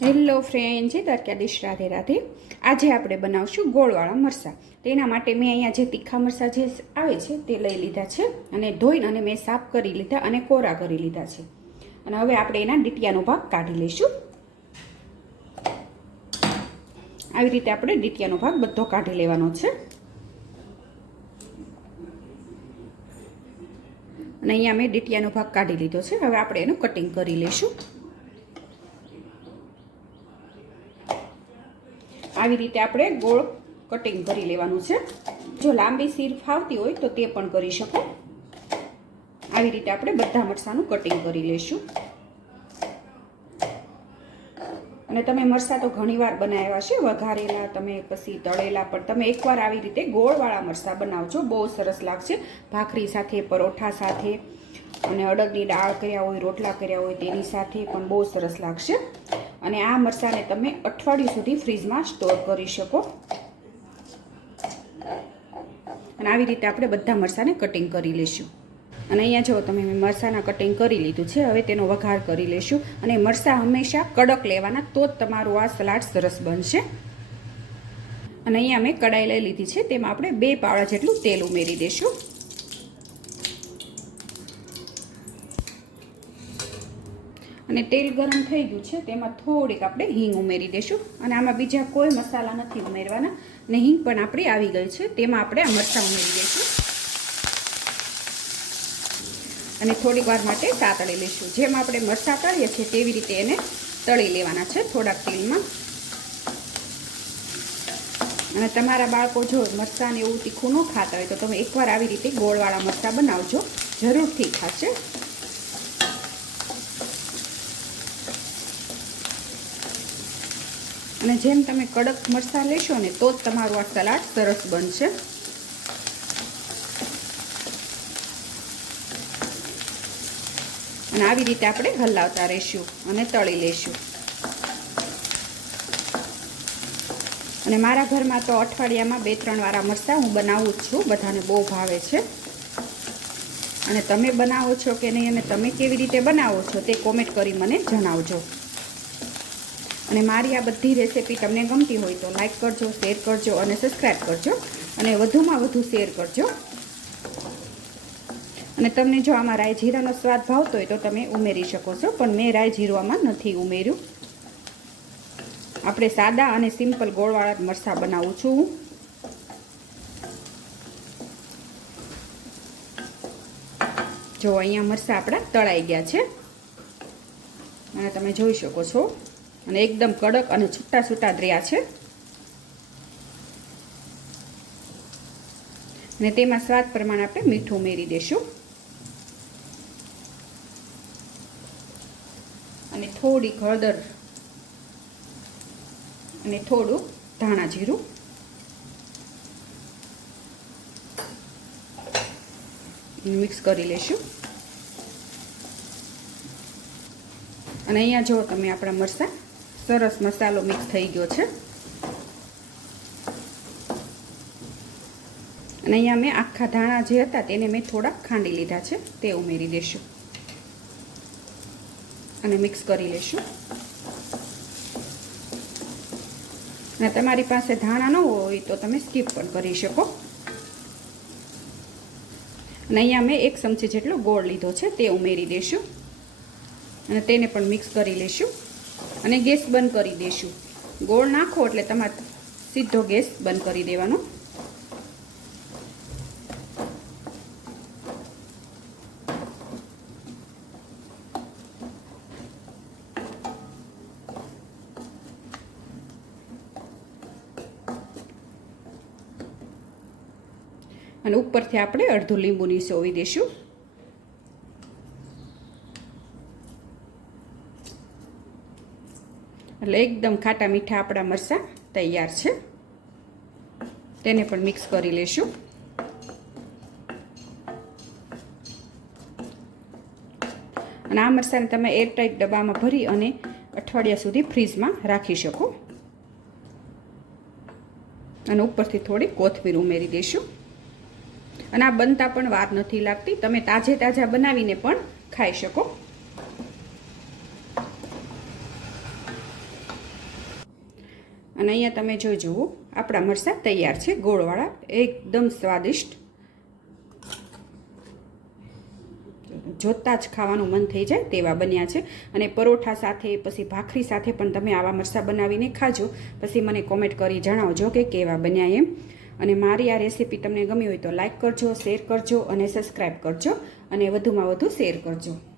Hello friend છે દ્વારકાધીશ રાધે રાધે. આજે આપણે બનાવશું ગોળવાળા મરચાં તેના માટે મેં અહીંયા જે તીખા મરચાં જે આવે છે તે લઈ લીધા છે અને ધોઈને અને મેં સાફ કરી લીધા અને કોરા કરી લીધા છે. અને હવે આપણે એના ડીટિયાનો ભાગ કાઢી લઈશું. આવી રીતે આપણે ડીટિયાનો ભાગ બધો કાઢી લેવાનો છે. અને અહીંયા મેં ડીટિયાનો ભાગ કાઢી લીધો છે. હવે આપણે એનું કટિંગ કરી લઈશું. આવી રીતે આપણે ગોળ કટિંગ કરી લેવાનું છે. જો લાંબી સીર ફાવતી હોય તો તે પણ કરી શકો. આવી રીતે આપણે બધા મરસાનું કટિંગ કરી લઈશું અને તમે મરસા તો ઘણીવાર બનાવ્યા છે, વઘારેલા, તમે પછી તળેલા, પણ તમે એકવાર આવી રીતે ગોળવાળા મરસા બનાવજો, બહુ સરસ લાગશે. ભાખરી સાથે, પરોઠા સાથે અને અડદની દાળ કર્યા હોય, રોટલા કર્યા હોય તેની સાથે પણ બહુ સરસ લાગશે. અને આ મરચાંને તમે અઠવાડિયું સુધી ફ્રીજમાં સ્ટોર કરી શકો. અને આવી રીતે આપણે બધા મરચાંને કટિંગ કરી લઈશું. અને અહીંયા જો તમે મેં મરચાંના કટિંગ કરી લીધું છે, હવે તેનો વઘાર કરી લઈશું. અને મરચાં હંમેશા કડક લેવાના, તો જ તમારું આ સલાડ સરસ બનશે. અને અહીંયા મેં કડાઈ લઈ લીધી છે, તેમાં આપણે બે પાવડા જેટલું તેલ ઉમેરી દઈશું. અને તેલ ગરમ થઈ ગયું છે, તેમાં થોડીક આપણે હિંગ ઉમેરી દઈશું અને આમાં બીજા કોઈ મસાલા નથી ઉમેરવાના. ને હિંગ પણ આપણી આવી ગઈ છે, તેમાં આપણે આ મરચાં ઉમેરી દઈશું. અને થોડીક વાર માટે સાતળી લઈશું. જેમ આપણે મરચાં તળીએ છીએ, તેવી રીતે એને તળી લેવાના છે થોડાક તેલમાં. અને તમારા બાળકો જો મરચાંને એવું તીખું ન ખાતા હોય, તો તમે એકવાર આવી રીતે ગોળવાળા મરચાં બનાવજો. જરૂરથી ખાશે. અને જેમ તમે કડક મરચાં લેશો ને, તો જ તમારું આ સલાડ સરસ બનશે. અને આવી રીતે આપણે હલાવતા રહીશું અને તળી લઈશું. અને મારા ઘરમાં તો અઠવાડિયામાં બે ત્રણ વાળા મરચાં હું બનાવું જ છું, બધાને બહુ ભાવે છે. અને તમે બનાવો છો કે નહીં, અને તમે કેવી રીતે બનાવો છો તે કોમેન્ટ કરી મને જણાવજો. અને મારી આ બધી રેસીપી તમને ગમતી હોય તો લાઇક કરજો, શેર કરજો અને સબસ્ક્રાઈબ કરજો. અને વધુમાં વધુ શેર કરજો. અને તમને જો આમાં રાય જીરાનો સ્વાદ ભાવતો હોય તો તમે ઉમેરી શકો છો, પણ મેં રાય જીરવામાં નથી ઉમેર્યું. આપણે સાદા અને સિમ્પલ ગોળવાળા મરચાં બનાવું છું. હું જો અહીંયા મરચાં આપણા તળાઈ ગયા છે. અને તમે જોઈ શકો છો. અને એકદમ કડક અને છૂટા છૂટા દ્રિયા છે. અને તેમાં સ્વાદ પ્રમાણે આપણે મીઠું ઉમેરી દઈશું અને થોડીક હળદર અને થોડું ધાણા જીરું. મિક્સ કરી લઈશું અને અહીંયા જો તમે આપણા મરચાં સરસ મસાલો મિક્સ થઈ ગયો છે. અને અહીંયા મેં આખા ધાણા જે હતા તેને મેં થોડા ખાંડી લીધા છે, તે ઉમેરી દઈશું અને મિક્સ કરી લઈશું અને તમારી પાસે ધાણા ન હોય તો તમે સ્કીપ પણ કરી શકો. અને અહીંયા મેં એક ચમચી જેટલો ગોળ લીધો છે, તે ઉમેરી દઈશું અને તેને પણ મિક્સ કરી લઈશું અને ગેસ બંધ કરી દઈશું ગોળ નાખો એટલે તમારે સીધો ગેસ બંધ કરી દેવાનો. અને ઉપરથી આપણે અડધું લીંબુની સોવી દઈશું એટલે એકદમ ખાટા મીઠા આપણા મરચાં તૈયાર છે. તેને પણ મિક્સ કરી લઈશું. અને આ મરચાંને તમે એરટાઈટ ડબ્બામાં ભરી અને અઠવાડિયા સુધી ફ્રીજમાં રાખી શકો. અને ઉપરથી થોડી કોથમીર ઉમેરી દઈશું. અને આ બનતા પણ વાર નથી લાગતી. તમે તાજે તાજા બનાવીને પણ ખાઈ શકો. અને અહીંયા તમે જોજો, આપણા મરચાં તૈયાર છે, ગોળવાળા, એકદમ સ્વાદિષ્ટ. જોતાં જ ખાવાનું મન થઈ જાય તેવા બન્યા છે. અને પરોઠા સાથે, પછી ભાખરી સાથે પણ તમે આવા મરચાં બનાવીને ખાજો. પછી મને કોમેન્ટ કરી જણાવજો કે કેવા બન્યા એમ. અને મારી આ રેસીપી તમને ગમી હોય તો લાઇક કરજો શેર કરજો અને સબસ્ક્રાઈબ કરજો. અને વધુમાં વધુ શેર કરજો.